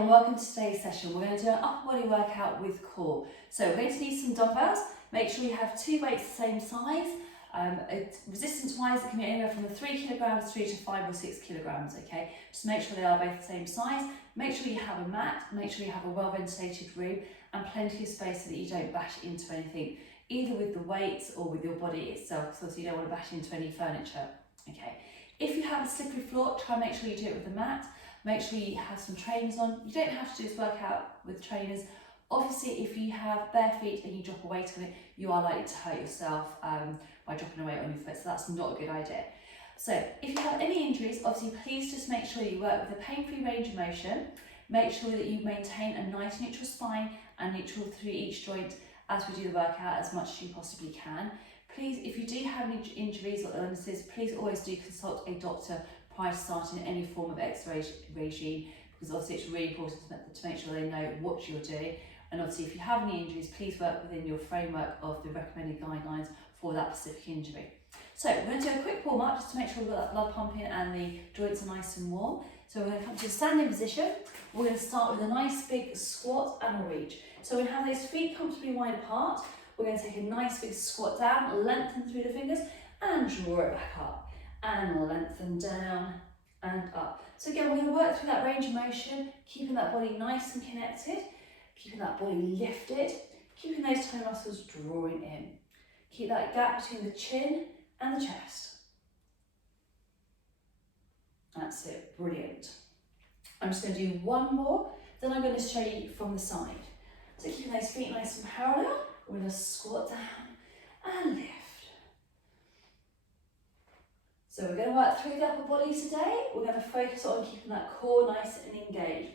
and welcome to today's session. We're going to do an upper body workout with core. So we're going to need some dumbbells. Make sure you have two weights the same size. Resistance wise, it can be anywhere from 3 kilograms through to 5 or 6 kilograms, okay? Just make sure they are both the same size. Make sure you have a mat, make sure you have a well ventilated room and plenty of space so that you don't bash into anything, either with the weights or with your body itself, so you don't want to bash into any furniture, okay? If you have a slippery floor, try and make sure you do it with the mat. Make sure you have some trainers on. You don't have to do this workout with trainers. Obviously, if you have bare feet and you drop a weight on it, you are likely to hurt yourself by dropping a weight on your foot, so that's not a good idea. So if you have any injuries, obviously please just make sure you work with a pain-free range of motion. Make sure that you maintain a nice neutral spine and neutral through each joint as we do the workout as much as you possibly can. Please, if you do have any injuries or illnesses, please always do consult a doctor prior to starting any form of exercise regime, because obviously it's really important to make sure they know what you're doing. And obviously if you have any injuries, please work within your framework of the recommended guidelines for that specific injury. So we're going to do a quick warm up just to make sure we've got that blood pumping and the joints are nice and warm. So we're going to come to a standing position. We're going to start with a nice big squat and a reach. So we're going to have those feet comfortably wide apart. We're going to take a nice big squat down, lengthen through the fingers and draw it back up. And lengthen down and up. So again, we're going to work through that range of motion, keeping that body nice and connected, keeping that body lifted, keeping those toe muscles drawing in. Keep that gap between the chin and the chest. That's it, brilliant. I'm just going to do one more, then I'm going to show you from the side. So keeping those feet nice and parallel, we're going to squat down and lift. So we're going to work through the upper body today. We're going to focus on keeping that core nice and engaged.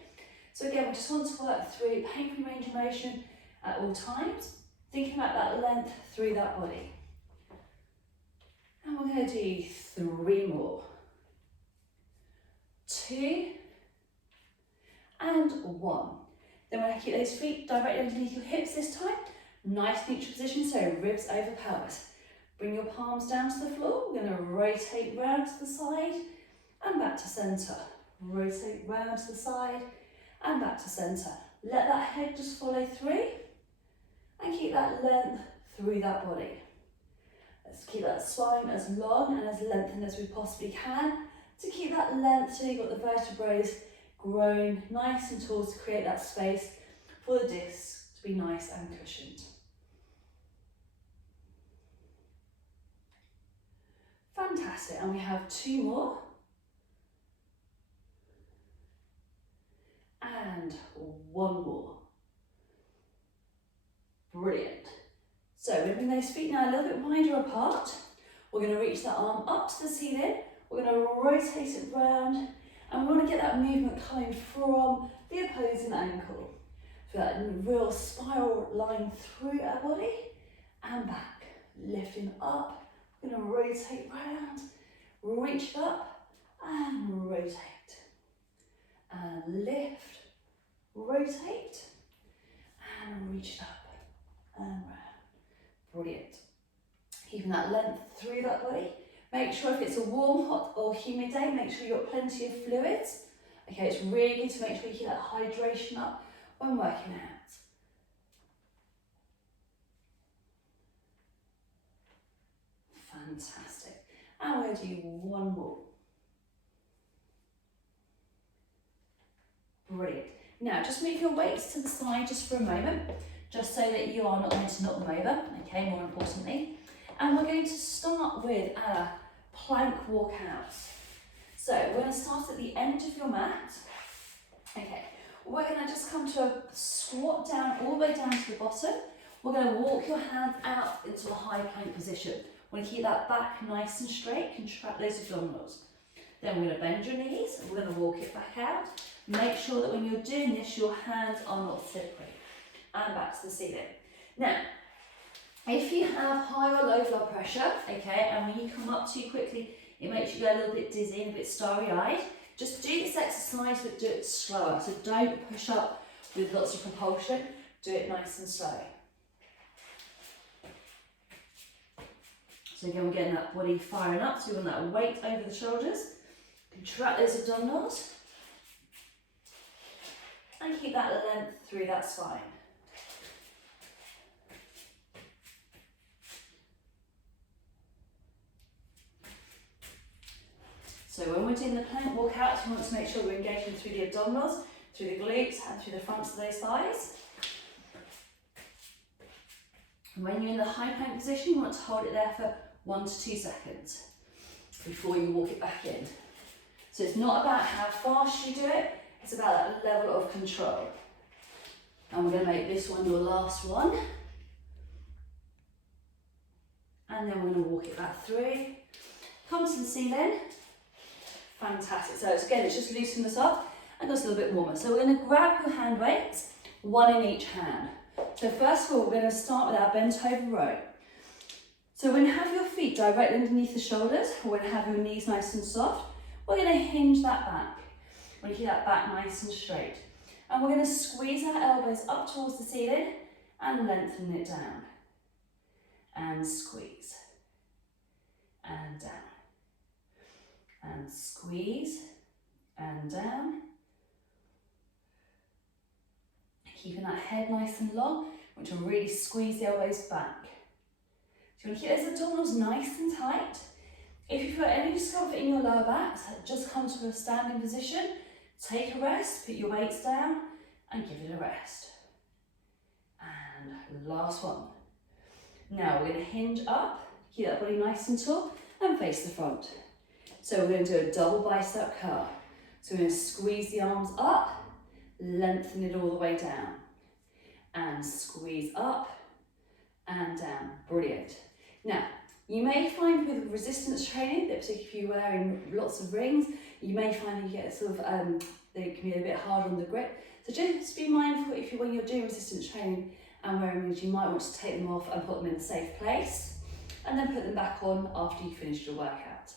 So again, we just want to work through pain-free range of motion at all times, thinking about that length through that body. And we're going to do 3 more. 2 and 1. Then we're going to keep those feet directly underneath your hips this time. Nice neutral position, so ribs over pelvis. Bring your palms down to the floor. We're going to rotate round to the side and back to centre. Rotate round to the side and back to centre. Let that head just follow through and keep that length through that body. Let's keep that spine as long and as lengthened as we possibly can to keep that length so you've got the vertebrae growing nice and tall to create that space for the discs to be nice and cushioned. Fantastic, and we have 2 more. And 1 more. Brilliant. So we're going to bring those feet now a little bit wider apart. We're going to reach that arm up to the ceiling. We're going to rotate it round and we want to get that movement coming from the opposing ankle. Feel that real spiral line through our body and back. Lifting up. We're going to rotate round, reach up and rotate. And lift, rotate and reach up and round. Brilliant. Keeping that length through that body. Make sure if it's a warm, hot or humid day, make sure you've got plenty of fluids. Okay, it's really good to make sure you keep that hydration up when working out. Fantastic. And we're going to do 1 more. Brilliant. Now just move your weights to the side just for a moment, just so that you are not going to knock them over, okay, more importantly. And we're going to start with our plank walkouts. So we're going to start at the end of your mat. Okay, we're going to just come to a squat down all the way down to the bottom. We're going to walk your hands out into a high plank position. We're going to keep that back nice and straight, contract those abdominals. Then we're going to bend your knees, and we're going to walk it back out. Make sure that when you're doing this, your hands are not slippery. And back to the ceiling. Now, if you have high or low blood pressure, okay, and when you come up too quickly, it makes you go a little bit dizzy and a bit starry-eyed, just do this exercise, but do it slower. So don't push up with lots of propulsion. Do it nice and slow. So again, we're getting that body firing up, so we want that weight over the shoulders. Contract those abdominals. and keep that length through that spine. So when we're doing the plank walkout, you want to make sure we're engaging through the abdominals, through the glutes and through the fronts of those thighs. And when you're in the high plank position, you want to hold it there for 1 to 2 seconds before you walk it back in. So it's not about how fast you do it, it's about that level of control. And we're going to make this one your last one. And then we're going to walk it back through. Come to the ceiling. Fantastic. So again, it's just loosen us up and goes a little bit warmer. So we're going to grab your hand weights, one in each hand. So first of all, we're going to start with our bent over row. So we're going to have your feet directly underneath the shoulders. We're going to have your knees nice and soft. We're going to hinge that back. We're going to keep that back nice and straight. And we're going to squeeze our elbows up towards the ceiling and lengthen it down. And squeeze. And down. And squeeze. And down. Keeping that head nice and long, which will really squeeze the elbows back. So you want to keep those abdominals nice and tight. If you feel any discomfort in your lower back, just come to a standing position, take a rest, put your weights down and give it a rest. And last one. Now we're going to hinge up, keep that body nice and tall and face the front. So we're going to do a double bicep curl. So we're going to squeeze the arms up, lengthen it all the way down and squeeze up and down. Brilliant. Now, you may find with resistance training that particularly if you're wearing lots of rings, you may find that you get sort of, they can be a bit harder on the grip. So just be mindful when you're doing resistance training and wearing rings, you might want to take them off and put them in a safe place and then put them back on after you've finished your workout.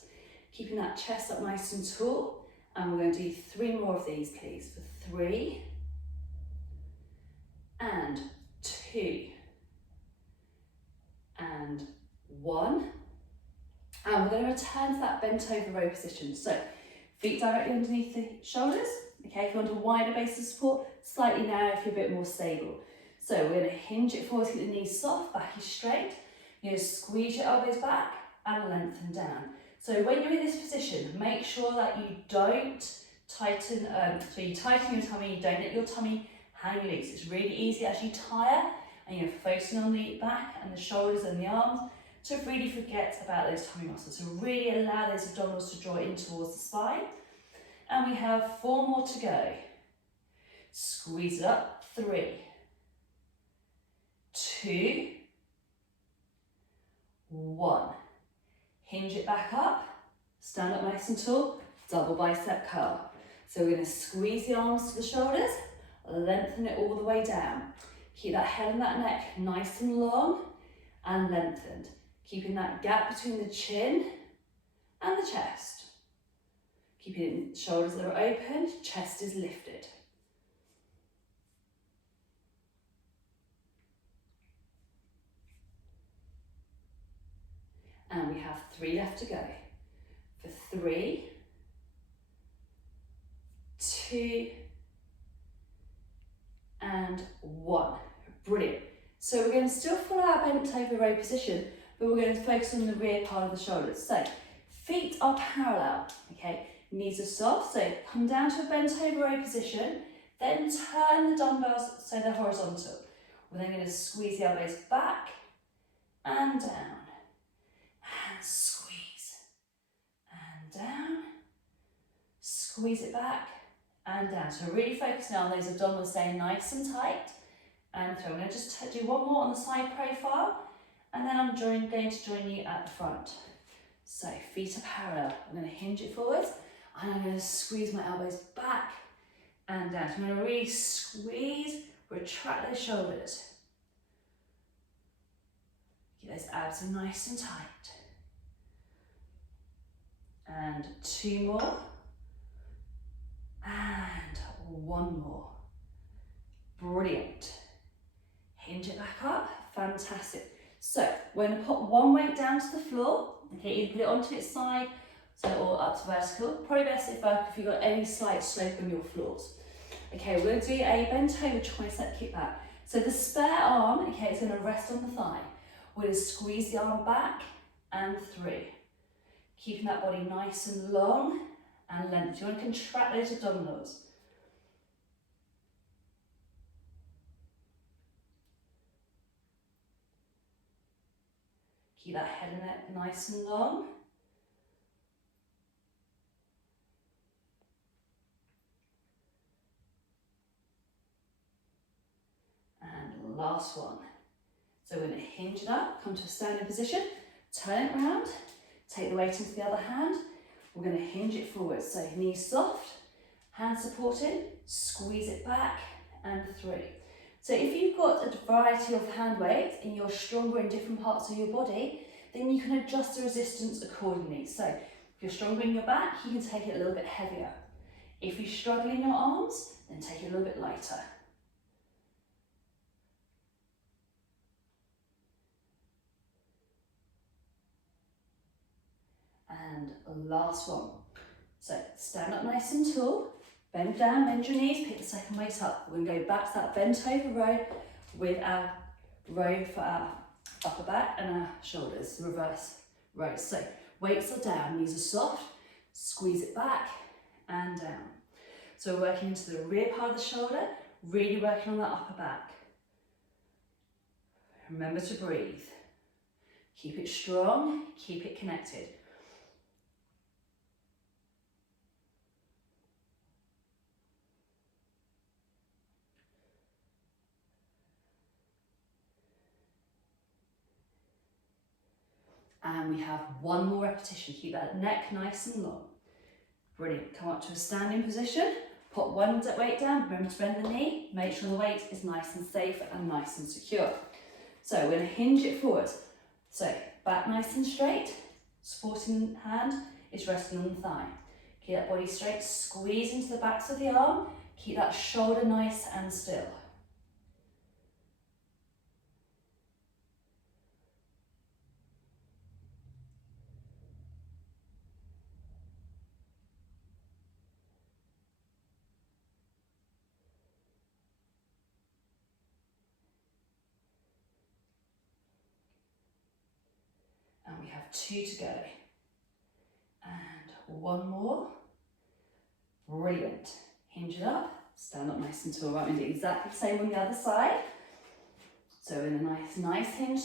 Keeping that chest up nice and tall. And we're going to do 3 more of these, please. For 3 and 2 and 1. And we're going to return to that bent over row position. So feet directly underneath the shoulders. Okay, if you want a wider base of support, slightly narrow if you're a bit more stable. So we're going to hinge it forward, keep the knees soft, back is straight. You're going to squeeze your elbows back and lengthen down. So when you're in this position, make sure that you don't tighten, so you tighten your tummy, you don't let your tummy hang loose. It's really easy as you tire and you're focusing on the back and the shoulders and the arms to really forget about those tummy muscles. So really allow those abdominals to draw in towards the spine. And we have 4 more to go. Squeeze it up, 3, 2, 1. Hinge it back up, stand up nice and tall, double bicep curl. So we're going to squeeze the arms to the shoulders, lengthen it all the way down. Keep that head and that neck nice and long and lengthened. Keeping that gap between the chin and the chest. Keeping shoulders that are open, chest is lifted. And we have 3 left to go. For 3, 2, and 1. Brilliant. So we're going to still follow our bent over row position, but we're going to focus on the rear part of the shoulders. So feet are parallel, okay? Knees are soft, so come down to a bent over row position, then turn the dumbbells so they're horizontal. We're then going to squeeze the elbows back and down. And squeeze and down, squeeze it back and down. So really focusing on those abdominals staying nice and tight and through. I'm going to just do 1 more on the side profile and then I'm going to join you at the front. So feet are parallel. I'm going to hinge it forwards and I'm going to squeeze my elbows back and down. So I'm going to really squeeze, retract those shoulders. Get those abs nice and tight. And 2 more, and 1 more. Brilliant. Hinge it back up, fantastic. So we're going to put 1 weight down to the floor. Okay, either put it onto its side, or up to vertical. Probably best if you've got any slight slope on your floors. Okay, we're going to do a bent over tricep kickback. So the spare arm, okay, is going to rest on the thigh. We're going to squeeze the arm back and through. Keeping that body nice and long and length. You want to contract those abdominals. Keep that head and neck nice and long. And last one. So we're going to hinge it up, come to a standing position, turn it around, take the weight into the other hand. We're going to hinge it forward. So knees soft, hands supported, squeeze it back and through. So if you've got a variety of hand weights and you're stronger in different parts of your body, then you can adjust the resistance accordingly. So if you're stronger in your back, you can take it a little bit heavier. If you struggle in your arms, then take it a little bit lighter. And last one. So stand up nice and tall, bend down, bend your knees, pick the second weight up. We're going to go back to that bent over row with our row for our upper back and our shoulders, reverse rows. So weights are down, knees are soft, squeeze it back and down. So we're working into the rear part of the shoulder, really working on that upper back. Remember to breathe. Keep it strong, keep it connected. And we have one more repetition. Keep that neck nice and long. Brilliant. Come up to a standing position. Put one weight down. Remember to bend the knee. Make sure the weight is nice and safe and nice and secure. So we're going to hinge it forward. So back nice and straight. Supporting hand is resting on the thigh. Keep that body straight. Squeeze into the backs of the arm. Keep that shoulder nice and still. And we have 2 to go. And one more. Brilliant. Hinge it up. Stand up nice and tall. Right, we do exactly the same on the other side. So in a nice hinge,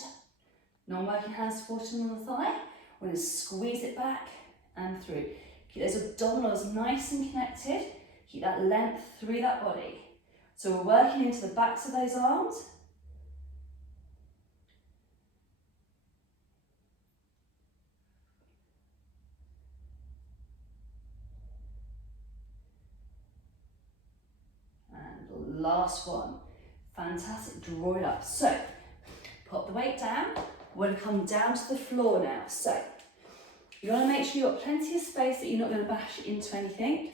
non-working hand supporting on the thigh. We're going to squeeze it back and through. Keep those abdominals nice and connected. Keep that length through that body. So we're working into the backs of those arms. And last one. Fantastic. Draw it up. So pop the weight down. We're going to come down to the floor now. So you want to make sure you've got plenty of space that you're not going to bash into anything.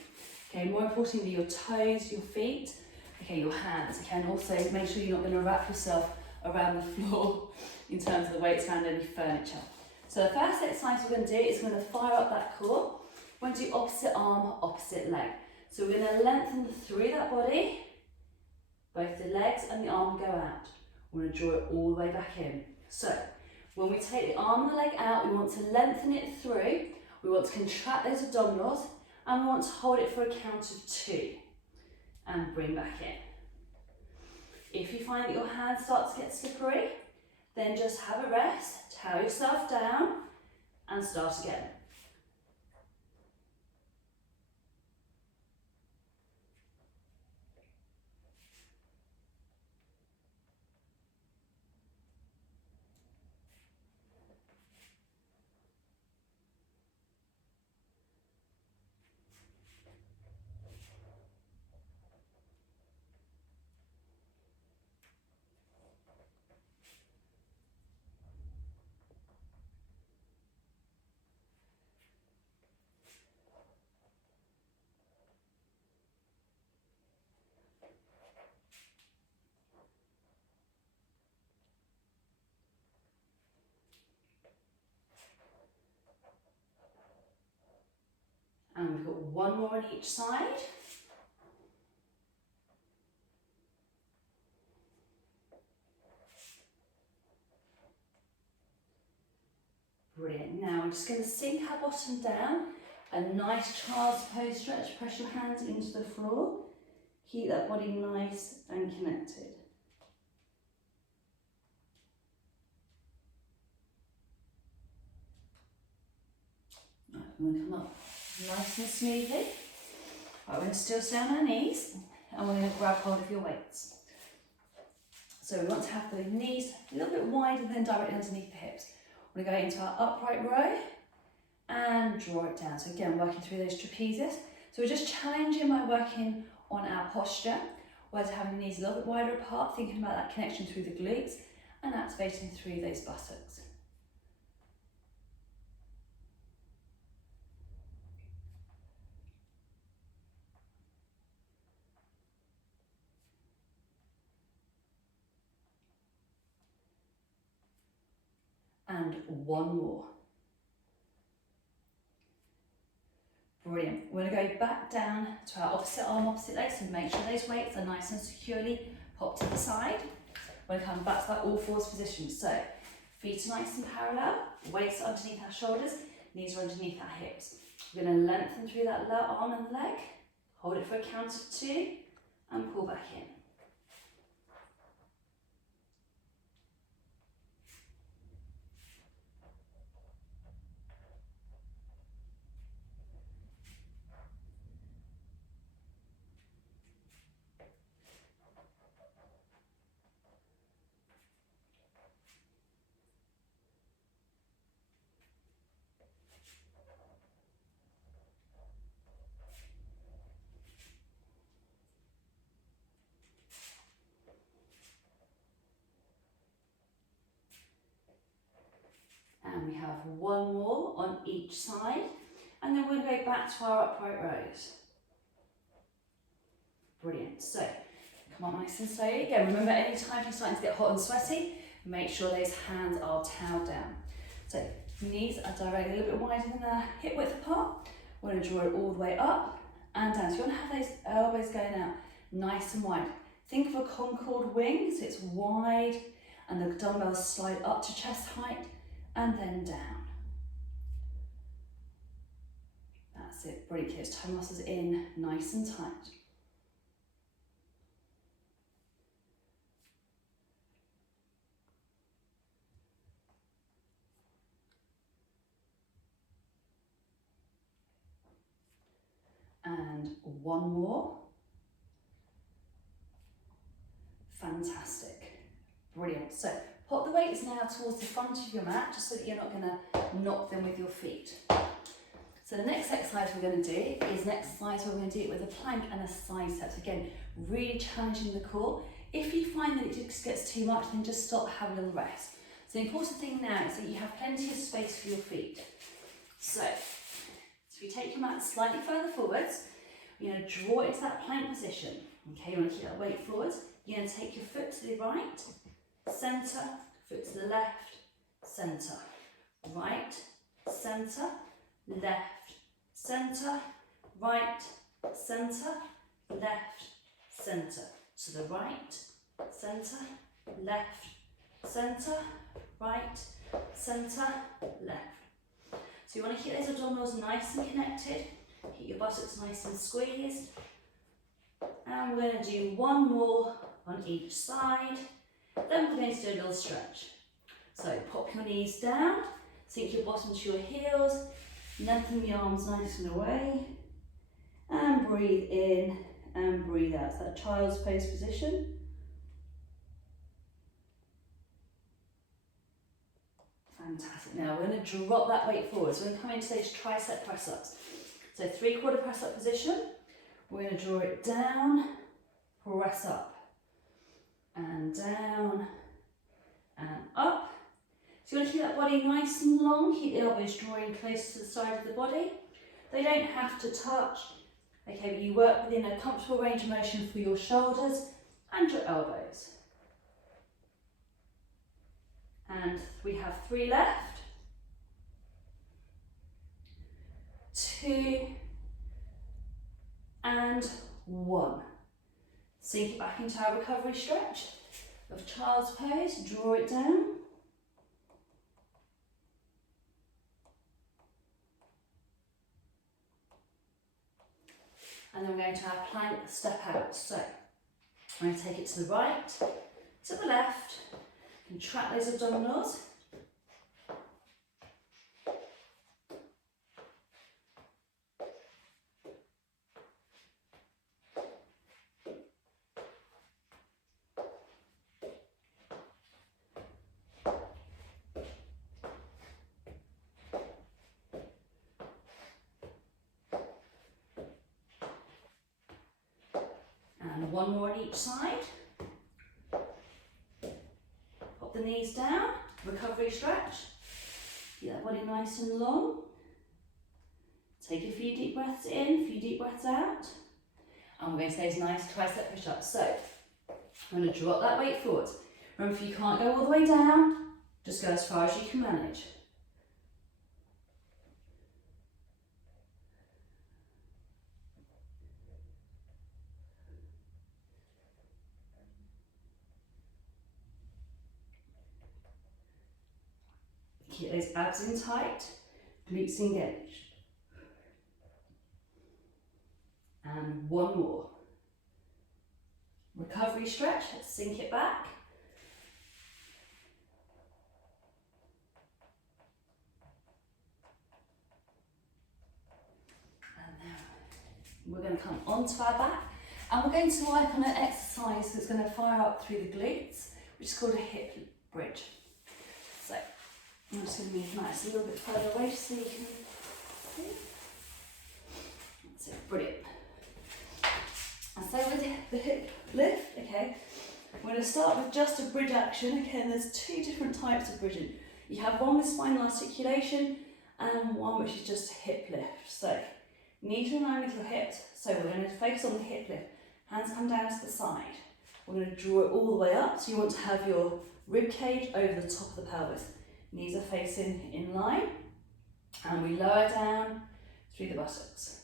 Okay, more importantly, your toes, your feet, okay, your hands. Okay, and also make sure you're not going to wrap yourself around the floor in terms of the weights around any furniture. So the first exercise we're going to do is we're going to fire up that core. We're going to do opposite arm, opposite leg. So we're going to lengthen through that body. Both the legs and the arm go out. We're going to draw it all the way back in. So when we take the arm and the leg out, we want to lengthen it through. We want to contract those abdominals and we want to hold it for a count of 2 and bring back in. If you find that your hands start to get slippery, then just have a rest, towel yourself down and start again. And we've got one more on each side. Brilliant. Now we're just going to sink our bottom down. A nice child's pose stretch. Press your hands into the floor. Keep that body nice and connected. Right, we're going to come up nice and smoothly. Right, we're going to still stay on our knees and we're going to grab hold of your weights. So we want to have the knees a little bit wider than directly underneath the hips. We're going to go into our upright row and draw it down. So again, working through those trapezius. So we're just challenging by working on our posture, whereas having the knees a little bit wider apart, thinking about that connection through the glutes and activating through those buttocks. And one more. Brilliant. We're going to go back down to our opposite arm, opposite leg, so make sure those weights are nice and securely popped to the side. We're going to come back to that all fours position. So feet are nice and parallel, weights are underneath our shoulders, knees are underneath our hips. We're going to lengthen through that lower arm and leg, hold it for a count of 2 and pull back in. And we have one more on each side, and then we'll go back to our upright rows. Brilliant. So come on nice and slowly. Again, remember any time you're starting to get hot and sweaty, make sure those hands are toweled down. So knees are directly a little bit wider than the hip width apart. We're going to draw it all the way up and down. So you want to have those elbows going out nice and wide. Think of a Concorde wing, so it's wide and the dumbbells slide up to chest height and then down. That's it, brilliant. Keep those toe muscles in nice and tight. And one more. Fantastic. Brilliant. So pop the weights now towards the front of your mat, just so that you're not going to knock them with your feet. So the next exercise we're going to do is an exercise where we're going to do it with a plank and a side step. So again, really challenging the core. If you find that it just gets too much, then just stop, have a little rest. So the important thing now is that you have plenty of space for your feet. So if you take your mat slightly further forwards, you're going to draw it into that plank position. Okay, you want to keep that weight forwards. You're going to take your foot to the right, centre, foot to the left, centre, right, centre, left, centre, right, centre, left, centre. To the right, centre, left, centre, right, centre, left. So you want to keep those abdominals nice and connected, keep your buttocks nice and squeezed. And we're going to do one more on each side. Then we're going to do a little stretch. So pop your knees down, sink your bottom to your heels, lengthen the arms nice and away, and breathe in and breathe out. So that child's pose position. Fantastic. Now we're going to drop that weight forward. So we're going to come into those tricep press-ups. So 3/4 press-up position. We're going to draw it down, press up, and down, and up. So you want to keep that body nice and long, keep the elbows drawing close to the side of the body. They don't have to touch, okay, but you work within a comfortable range of motion for your shoulders and your elbows. And we have 3 left. 2, and 1. Sink it back into our recovery stretch of child's pose, draw it down. to our plank step out. So I'm going to take it to the right, to the left, contract those abdominals. And one more on each side. Pop the knees down, recovery stretch. Keep that body nice and long. Take a few deep breaths in, a few deep breaths out. And we're going to do those nice tricep push-ups. So I'm going to drop that weight forward. Remember, if you can't go all the way down, just go as far as you can manage. Keep those abs in tight, glutes engaged. And one more. Recovery stretch, let's sink it back. And now we're going to come onto our back and we're going to work on an exercise that's going to fire up through the glutes, which is called a hip bridge. So I'm just going to move nice a little bit further away so you can see. That's it, brilliant. And so with the hip lift, okay, we're going to start with just a bridge action. Okay, and there's two different types of bridging. You have one with spinal articulation and one which is just a hip lift. So knees in line with your hips. So we're going to focus on the hip lift. Hands come down to the side. We're going to draw it all the way up. So you want to have your rib cage over the top of the pelvis. Knees are facing in line. And we lower down through the buttocks.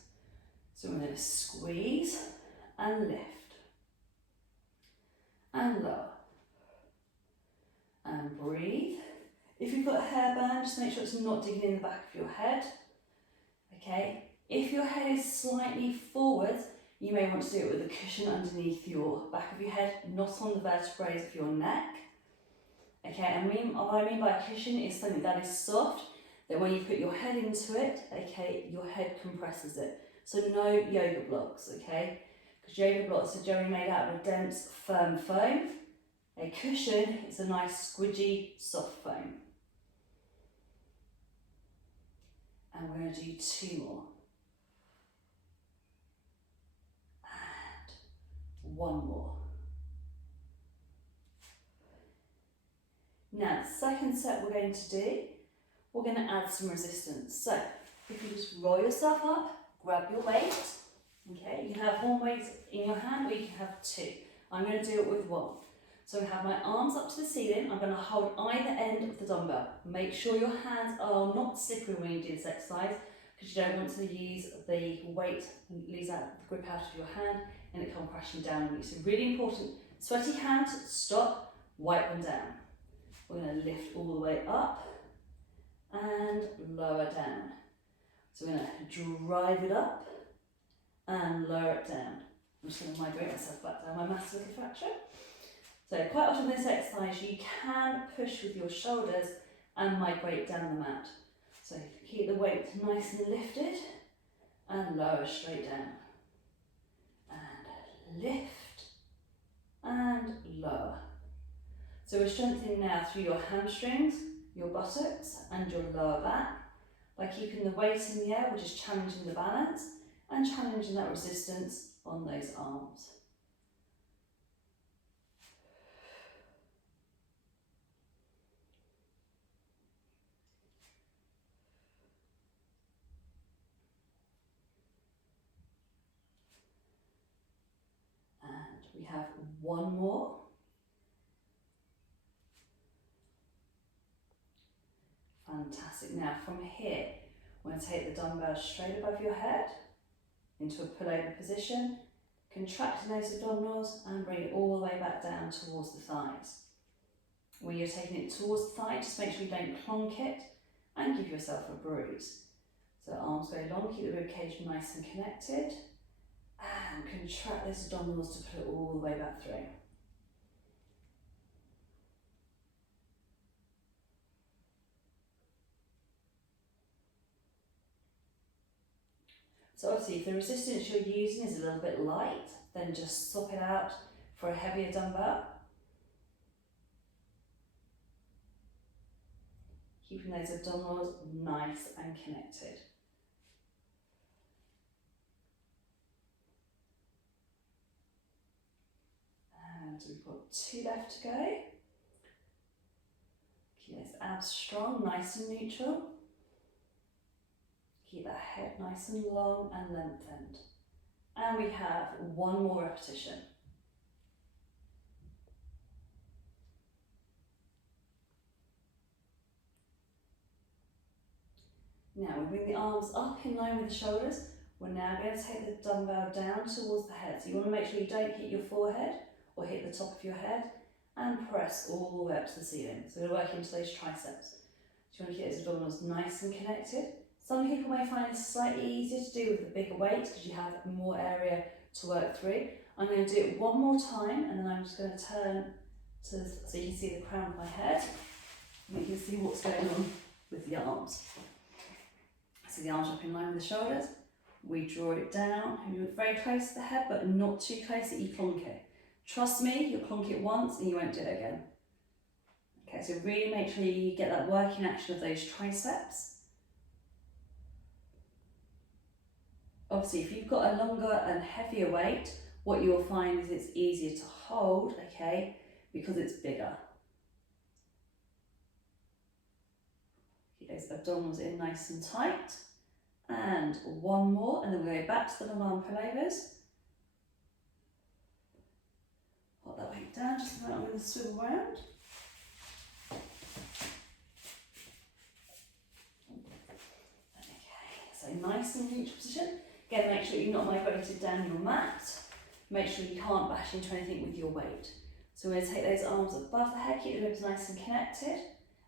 So we're going to squeeze and lift. And lower. And breathe. If you've got a hairband, just make sure it's not digging in the back of your head. Okay. If your head is slightly forward, you may want to do it with a cushion underneath your back of your head, not on the vertebrae of your neck. Okay, what I mean by a cushion is something that is soft, that when you put your head into it, okay, your head compresses it. So no yoga blocks, okay? Because yoga blocks are generally made out of a dense, firm foam. A cushion is a nice, squidgy, soft foam. And we're going to do two more. And one more. Now, the second set we're going to do, we're going to add some resistance. So, if you just roll yourself up, grab your weight. Okay, you can have one weight in your hand or you can have two. I'm going to do it with one. So I have my arms up to the ceiling. I'm going to hold either end of the dumbbell. Make sure your hands are not slippery when you do this exercise, because you don't want to use the weight and lose out the grip out of your hand and it come crashing down on you. So really important, sweaty hands, stop, wipe them down. We're going to lift all the way up and lower down. So we're going to drive it up and lower it down. I'm just going to migrate myself back down my massive fracture. So quite often in this exercise you can push with your shoulders and migrate down the mat. So keep the weight nice and lifted and lower straight down. And lift and lower. So we're strengthening now through your hamstrings, your buttocks and your lower back by keeping the weight in the air, which is challenging the balance and challenging that resistance on those arms. And we have one more. Fantastic. Now from here, we're going to take the dumbbell straight above your head into a pullover position, contracting those abdominals and bring it all the way back down towards the thighs. When you're taking it towards the thigh, just make sure you don't clonk it and give yourself a bruise. So arms go long, keep the rib cage nice and connected, And contract those abdominals to put it all the way back through. So obviously if the resistance you're using is a little bit light, then just swap it out for a heavier dumbbell. Keeping those abdominals nice and connected. And we've got 2 left to go. Keep those abs strong, nice and neutral. Keep that head nice and long and lengthened. And we have 1 more repetition. Now we bring the arms up in line with the shoulders. We're now going to take the dumbbell down towards the head. So you want to make sure you don't hit your forehead or hit the top of your head, and press all the way up to the ceiling. So we're working into those triceps. So you want to keep those abdominals nice and connected. Some people may find this slightly easier to do with a bigger weight because you have more area to work through. I'm going to do it 1 more time, and then I'm just going to turn so you can see the crown of my head. And you can see what's going on with the arms. So the arms up in line with the shoulders. We draw it down, and you're very close to the head, but not too close that you clonk it. Trust me, you'll clonk it once and you won't do it again. Okay, so really make sure you get that working action of those triceps. Obviously, if you've got a longer and heavier weight, what you'll find is it's easier to hold, okay, because it's bigger. Keep those abdominals in nice and tight. And 1 more, and then we'll go back to the long arm pullovers. Put that weight down, just a minute, I'm going to swivel around. Okay, so nice and neutral position. Again, make sure you're not migrated down your mat. Make sure you can't bash into anything with your weight. So we're going to take those arms above the head, keep the ribs nice and connected.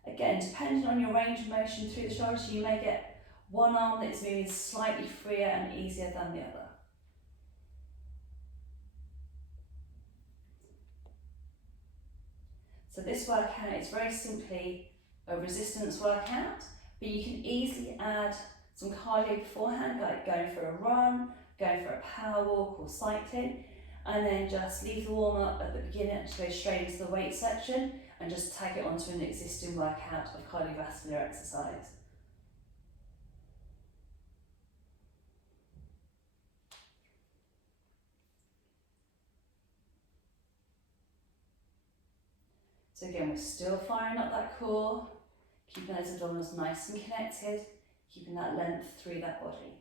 Again, depending on your range of motion through the shoulders, you may get 1 arm that is moving slightly freer and easier than the other. So this workout is very simply a resistance workout, but you can easily add some cardio beforehand, like going for a run, going for a power walk or cycling, and then just leave the warm up at the beginning to go straight into the weight section and just tag it onto an existing workout of cardiovascular exercise. So again, we're still firing up that core, keeping those abdominals nice and connected, keeping that length through that body.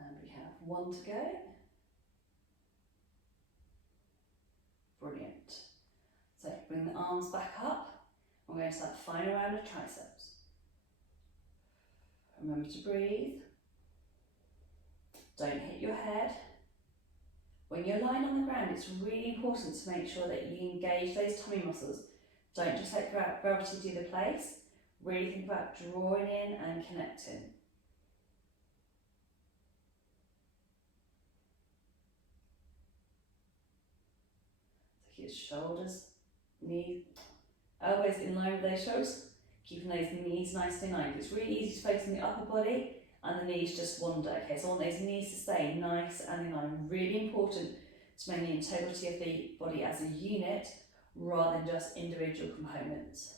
And we have 1 to go. Brilliant. So bring the arms back up. We're going to start firing around the triceps. Remember to breathe. Don't hit your head. When you're lying on the ground, it's really important to make sure that you engage those tummy muscles. Don't just let gravity do the place. Really think about drawing in and connecting. So keep shoulders, knees, elbows in line with those shoulders. Keeping those knees nice and aligned. It's really easy to focus on the upper body and the knees just wander. Okay, so I want those knees to stay nice and in line. Really important to maintain the integrity of the body as a unit rather than just individual components.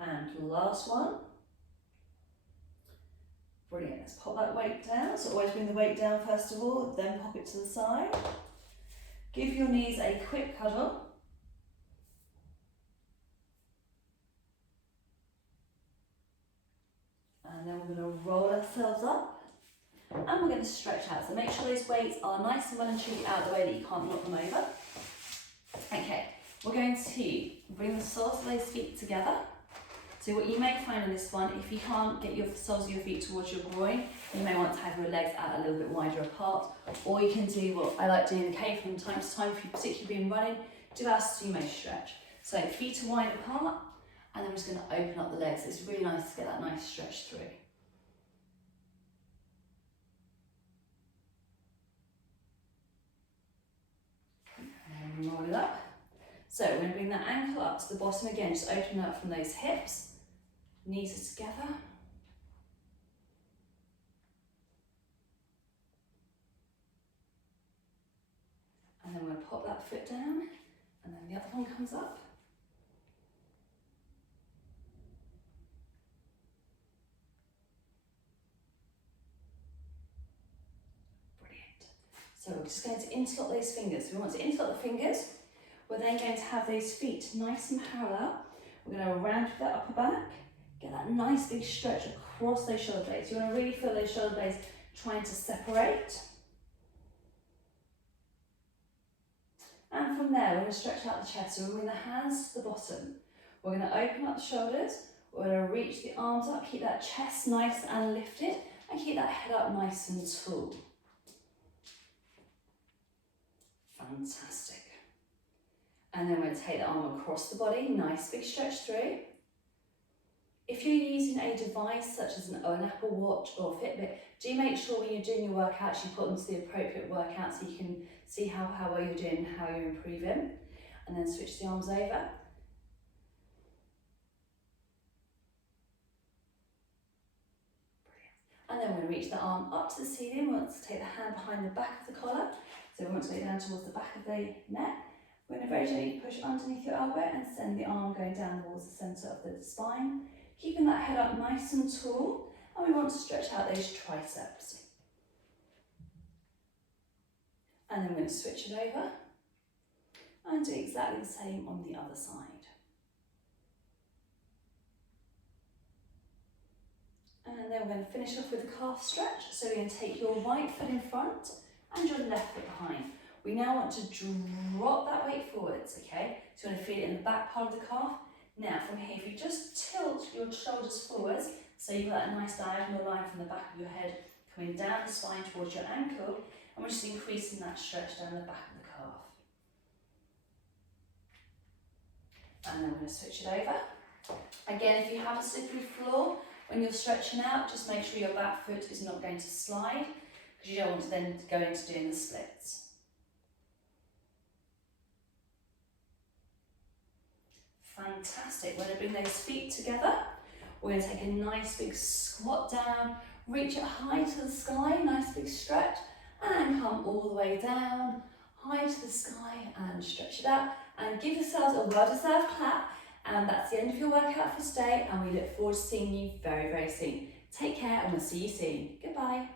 And last one. Brilliant, let's pop that weight down. So always bring the weight down first of all, then pop it to the side. Give your knees a quick cuddle. And then we're going to roll ourselves up and we're going to stretch out. So make sure those weights are nice and well and truly out of the way that you can't knock them over. Okay, we're going to bring the soles of those feet together. So what you may find on this one, if you can't get your soles of your feet towards your groin, you may want to have your legs out a little bit wider apart. Or you can do what I like doing in the cave from time to time, if you've particularly been running, do our sumo stretch. So feet are wide apart And then we're just going to open up the legs. It's really nice to get that nice stretch through. And roll it up. So we're going to bring that ankle up to the bottom again, just open up from those hips. Knees are together. And then we're going to pop that foot down, and then the other one comes up. Brilliant. So we're just going to interlock those fingers. We want to interlock the fingers. We're then going to have those feet nice and parallel. We're going to round that upper back, get that nice big stretch across those shoulder blades. You want to really feel those shoulder blades trying to separate. And from there, we're going to stretch out the chest. So we're going to bring the hands to the bottom. We're going to open up the shoulders. We're going to reach the arms up, keep that chest nice and lifted, and keep that head up nice and tall. Fantastic. And then we're going to take the arm across the body, nice big stretch through. If you're using a device such as an Apple Watch or a Fitbit, do make sure when you're doing your workouts you put them to the appropriate workout so you can see how well you're doing and how you're improving. And then switch the arms over. Brilliant. And then we're going to reach the arm up to the ceiling. We want to take the hand behind the back of the collar. So we want to go down towards the back of the neck. We're going to very gently push underneath your elbow and send the arm going down towards the centre of the spine. Keeping that head up nice and tall, and we want to stretch out those triceps. And then we're going to switch it over and do exactly the same on the other side. And then we're going to finish off with a calf stretch. So we're going to take your right foot in front and your left foot behind. We now want to drop that weight forwards, okay? So you want to feel it in the back part of the calf. Now from here, if you just tilt your shoulders forwards, so you've got that nice diagonal line from the back of your head coming down the spine towards your ankle, and we're just increasing that stretch down the back of the calf. And then we're going to switch it over. Again, if you have a slippery floor, when you're stretching out, just make sure your back foot is not going to slide, because you don't want to then go into doing the splits. Fantastic. We're going to bring those feet together. We're going to take a nice big squat down, reach it high to the sky, nice big stretch, and come all the way down, high to the sky, and stretch it out. And give yourselves a well-deserved clap. And that's the end of your workout for today, and we look forward to seeing you very, very soon. Take care, and we'll see you soon. Goodbye.